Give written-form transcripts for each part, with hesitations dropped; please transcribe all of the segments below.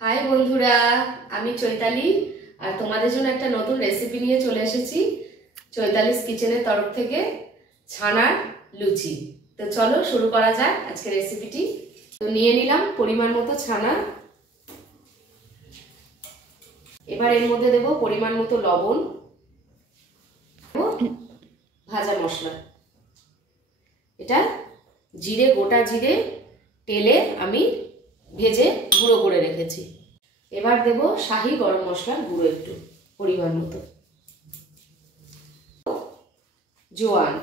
High বন্ধুরা, আমি চৈতালি আর তোমাদের জন্য একটা নতুন রেসিপি নিয়ে চলে এসেছি চৈতালিস কিচেনের তরফ থেকে, ছানার লুচি। তো চলো শুরু করা যাক আজকে রেসিপিটি। তো নিয়ে নিলাম পরিমাণ মতো ছানা। এবার এর মধ্যে দেব পরিমাণ মতো লবণ, ভাজা মশলা। এটা জিরে, গোটা জিরে তেলে আমি ভেজে গুঁড়ো করে রেখেছি। এবার দেব শাহি গরম মশলার গুঁড়ো একটু পরিমাণ মতো, জোয়ান,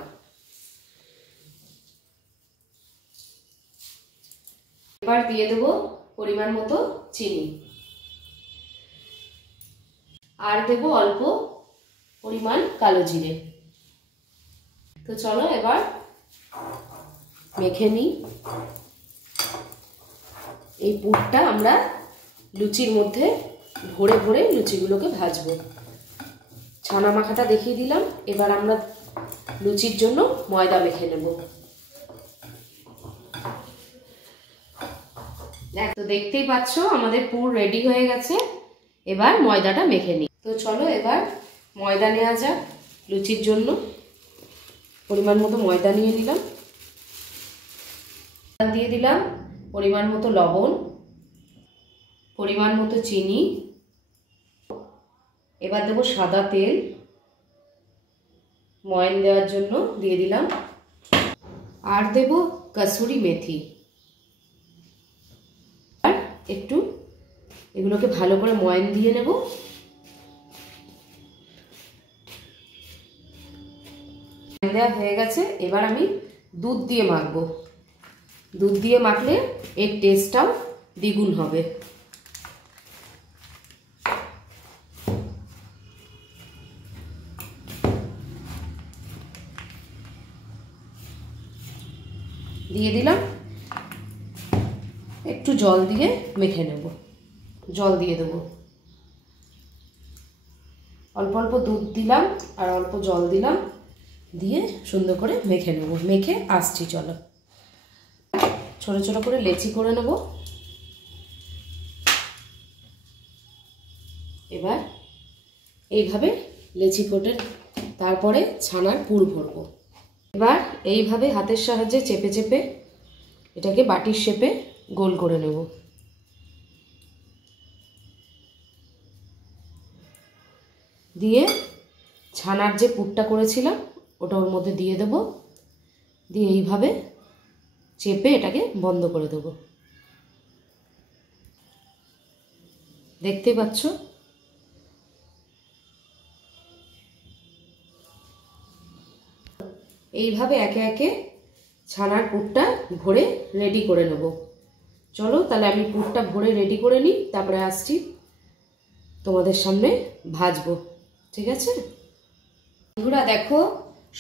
এবার দিয়ে দেব পরিমাণ মতো চিনি, আর দেব অল্প পরিমাণ কালো জিরে। তো চলো এবার মেখে নিই। এই পুরটা আমরা লুচির মধ্যে ভরে ভরে লুচিগুলোকে ভাজবো। ছানা মাখাটা দেখিয়ে দিলাম, এবার আমরা লুচির জন্য ময়দা মেখে নেব। তো দেখতেই পাচ্ছ আমাদের পুর রেডি হয়ে গেছে। এবার ময়দাটা মেখে নিই। তো চলো এবার ময়দা নেওয়া যাক লুচির জন্য। পরিমাণ মতো ময়দা নিয়ে নিলাম, দিয়ে দিলাম পরিমাণ মতো লবণ, পরিমাণ মতো চিনি, এবার দেব সাদা তেল ময়ান দেওয়ার জন্য দিয়ে দিলাম, আর দেব কসুরি মেথি। আর একটু এগুলোকে ভালো করে ময়ান দিয়ে নেব। দেওয়া হয়ে গেছে। এবার আমি দুধ দিয়ে মাখবো। দুধ দিয়ে মাখলে এর টেস্টটাও দ্বিগুণ হবে। দিয়ে দিলাম, একটু জল দিয়ে মেখে নেব। জল দিয়ে দেবো, অল্প অল্প দুধ দিলাম আর অল্প জল দিলাম, দিয়ে সুন্দর করে মেখে নেব। মেখে আসছি, চলো ছোট ছোট করে লেচি করে নেব। এবার এইভাবে লেচি করে তারপরে ছানার পুর ভরব। এবার এইভাবে হাতের সাহায্যে চেপে চেপে এটাকে বাটির শেপে গোল করে নেব। দিয়ে ছানার যে পুরটা করেছিলাম ওটা ওর মধ্যে দিয়ে দেব। দিয়ে এইভাবে চেপে এটাকে বন্ধ করে দেব। দেখতে পাচ্ছ এইভাবে একে একে ছানার পুরটা ভরে রেডি করে নেব। চলো তাহলে আমি পুরটা ভরে রেডি করে নিই, তারপরে আসছি তোমাদের সামনে ভাজবো। ঠিক আছে বন্ধুরা, দেখো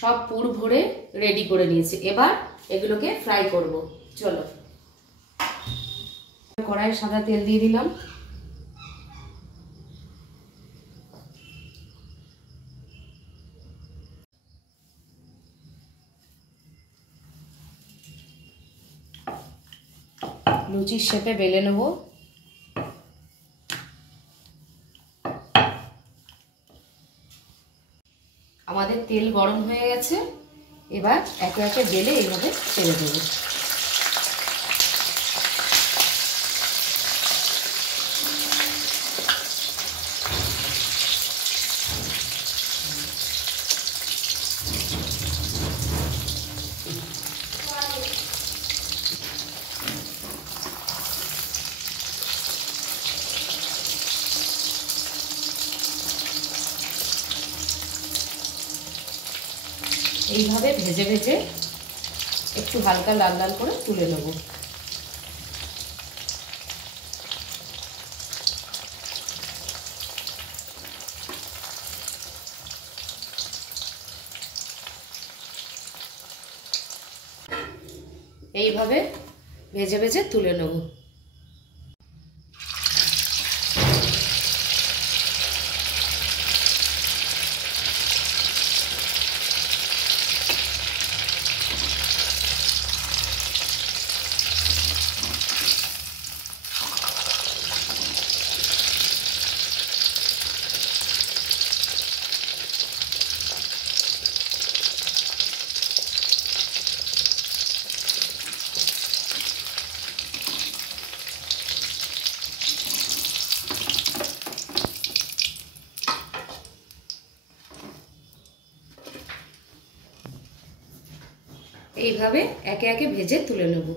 সব পুর ভরে রেডি করে নিয়েছি। এবার এগুলোকে ফ্রাই করব। চলো কড়াইয়ে সাদা তেল দিয়ে দিলাম, লুচির শেপে বেলে নেব। আমাদের তেল গরম হয়ে গেছে। এবার একে একে বেলে এইভাবে ছেড়ে দেব। এইভাবে ভেজে ভেজে একটু হালকা লাল লাল করে তুলে নেব। এইভাবে ভেজে ভেজে তুলে নেব। এইভাবে একে একে ভেজে তুলে নেব।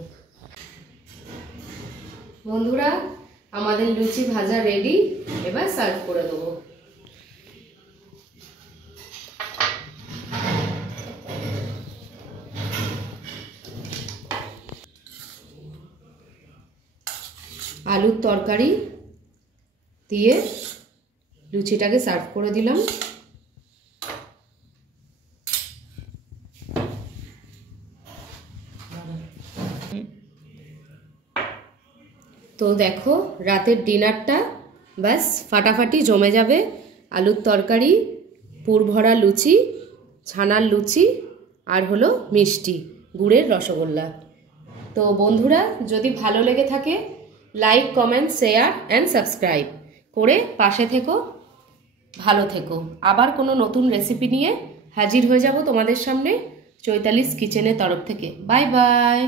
বন্ধুরা, আমাদের লুচি ভাজা রেডি, এবার সার্ভ করে দেবো। আলুর তরকারি দিয়ে লুচিটাকে সার্ভ করে দিলাম। তো দেখো, রাতের ডিনারটা ব্যাস ফাটাফাটি জমে যাবে। আলুর তরকারি, পুর ভরা লুচি, ছানার লুচি, আর হলো মিষ্টি গুড়ের রসগোল্লা। তো বন্ধুরা, যদি ভালো লেগে থাকে like, comment, share and subscribe করে পাশে থেকো। ভালো থেকো। আবার কোনো নতুন রেসিপি নিয়ে হাজির হয়ে যাব তোমাদের সামনে চৈতালিস কিচেনের তরফ থেকে। Bye bye.